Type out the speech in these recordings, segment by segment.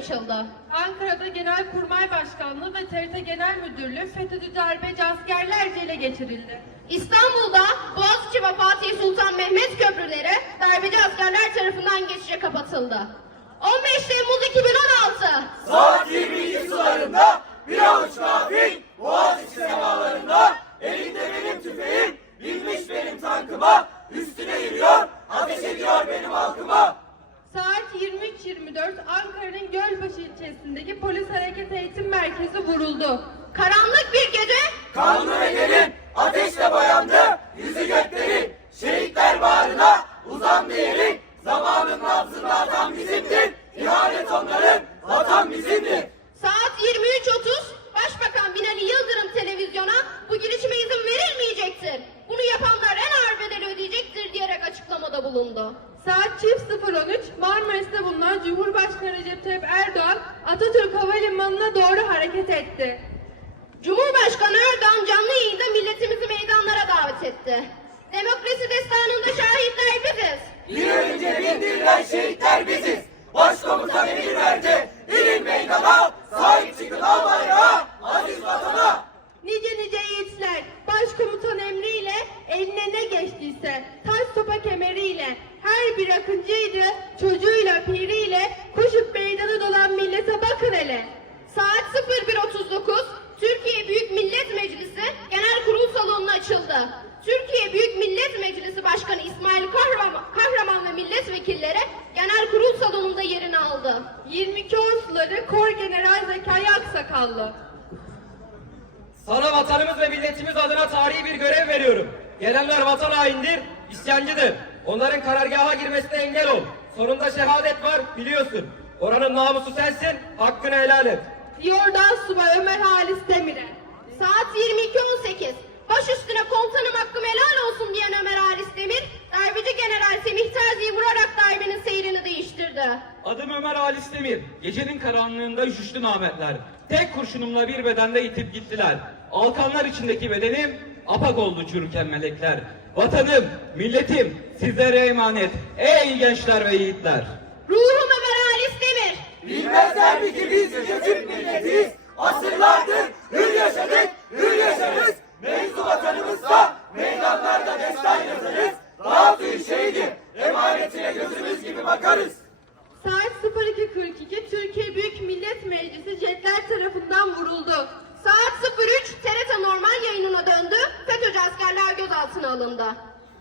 açıldı. Ankara'da Genelkurmay Başkanlığı ve TRT Genel Müdürlüğü FETÖ'cü darbeci askerlerce ele geçirildi. İstanbul'da Boğaziçi ve Fatih Sultan Mehmet köprüleri darbeci askerler tarafından geçice kapatıldı. 15 Temmuz 2016 Saat 22 sularında bir avuç gafil Boğaziçi semalarında elinde benim tüfeğim binmiş benim tankıma üstüne yürüyor ateş ediyor benim halkıma. Saat 23.24 Ankara'nın Gölbaşı ilçesindeki Polis Hareket Eğitim Merkezi vuruldu. Karanlık bir gece Kanlı ve derin ateşle boyandı Cumhurbaşkanı Recep Tayyip Erdoğan Atatürk Havalimanı'na doğru hareket etti. Cumhurbaşkanı Erdoğan canlı yayında milletimizi meydanlara davet etti. Demokrasi destanında şahitler biziz. Bir önce bindirilen şehitler biziz. Başkomutan emir verdi. İnin meydana, sahip çıkın al bayrağı, aziz vatana. Nice nice yiğitler başkomutan emriyle eline ne geçtiyse taş sopa kemeriyle her bir akıncıydı çocuğuyla piriyle koşup meydanı dolan millete bakın hele. Saat 01.39 Türkiye Büyük Millet Meclisi Genel Kurul Salonu'na açıldı. Türkiye Büyük Millet Meclisi Başkanı İsmail Kahraman, Kahraman ve milletvekilleri Genel Kurul Salonu'nda yerini aldı. 22 Osları Kor General Zekai Aksakallı. Sana vatanımız ve milletimiz adına tarihi bir görev veriyorum. Gelenler vatan haindir, isyancıdır. Onların karargaha girmesine engel ol. Sonunda şehadet var, biliyorsun. Oranın namusu sensin, hakkını helal et. Yordan Subay Ömer Halis Demir'e. Saat 22.18 Baş üstüne komutanım hakkım helal olsun diyen Ömer Halis Demir, darbeci General Semih Terzi'yi vurarak darbenin seyrini değiştirdi. Adım Ömer Halis Demir. Gecenin karanlığında üşüştü nametler. Tek kurşunumla bir bedende itip gittiler. Alkanlar içindeki bedenim apak oldu çürüken melekler. Vatanım, milletim sizlere emanet. Ey gençler ve yiğitler. Ruhum Ömer Halis Demir. Bilmezler mi ki biz yüce Türk milletiyiz. Asırlardır hür yaşadık, hür yaşarız. Mevzu vatanımızda meydanlarda destan yazarız. Dağıtın şehidi, emanetine gözümüz gibi bakarız. Saat 02.42 Türkiye Büyük Millet Meclisi jetler tarafından vuruldu. Saat 03 TRT normal yayınına döndü. FETÖ'cü gözaltına alındı.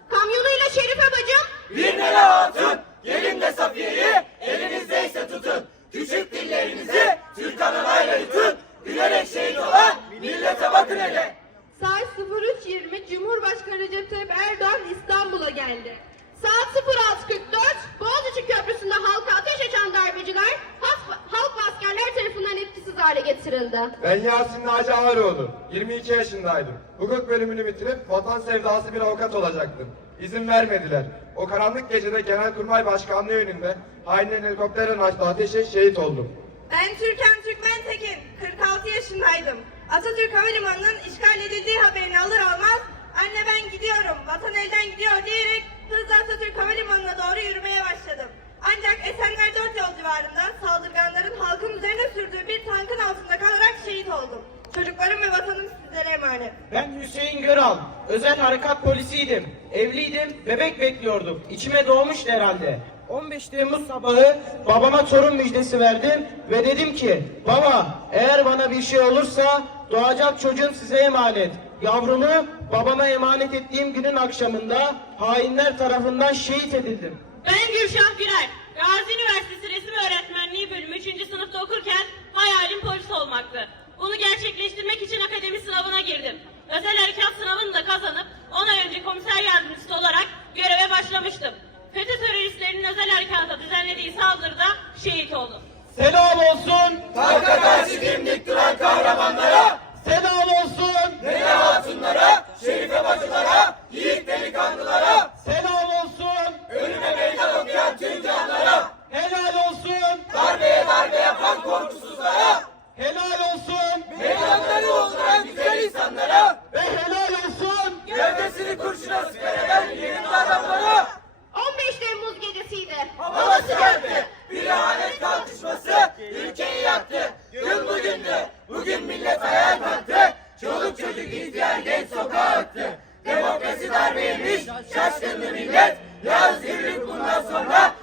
Kamyonuyla Şerife bacım Bir nere hatun, gelin de Safiye'yi elinizdeyse tutun. Küçük dillerinizi Türk ananayla yutun. Gülerek şehit olan millete bakın hele. Saat 03.20 Cumhurbaşkanı Recep Tayyip Erdoğan İstanbul'a geldi. Saat 06.44 Boğaziçi Köprüsü'nde halka ateş açan darbeciler halk, halk ve askerler etkisiz hale getirildi. Ben Yasin Naci Ağaroğlu. 22 yaşındaydım. Hukuk bölümünü bitirip vatan sevdası bir avukat olacaktım. İzin vermediler. O karanlık gecede Genelkurmay Başkanlığı önünde hainin helikopterden açtığı ateşe şehit oldum. Ben Türkan Türkmen Tekin, 46 yaşındaydım. Atatürk Havalimanı'nın işgal edildiği haberini alır almaz, emanet. Ben Hüseyin Göral. Özel harekat polisiydim. Evliydim, bebek bekliyordum. İçime doğmuştu herhalde. 15 Temmuz sabahı babama torun müjdesi verdim ve dedim ki baba eğer bana bir şey olursa doğacak çocuğum size emanet. Yavrumu babama emanet ettiğim günün akşamında hainler tarafından şehit edildim. Ben Gülşah Güler. Gazi Üniversitesi Resim Öğretmenliği bölümü 3. sınıfta okurken şehit oldum. Selam olsun, Halka karşı dimdik duran kahramanlara, millet ayağa kalktı. Çoluk çocuk ihtiyar genç sokağa attı. Demokrasi darbeymiş, şaşkındı millet. Yaz devrim bundan sonra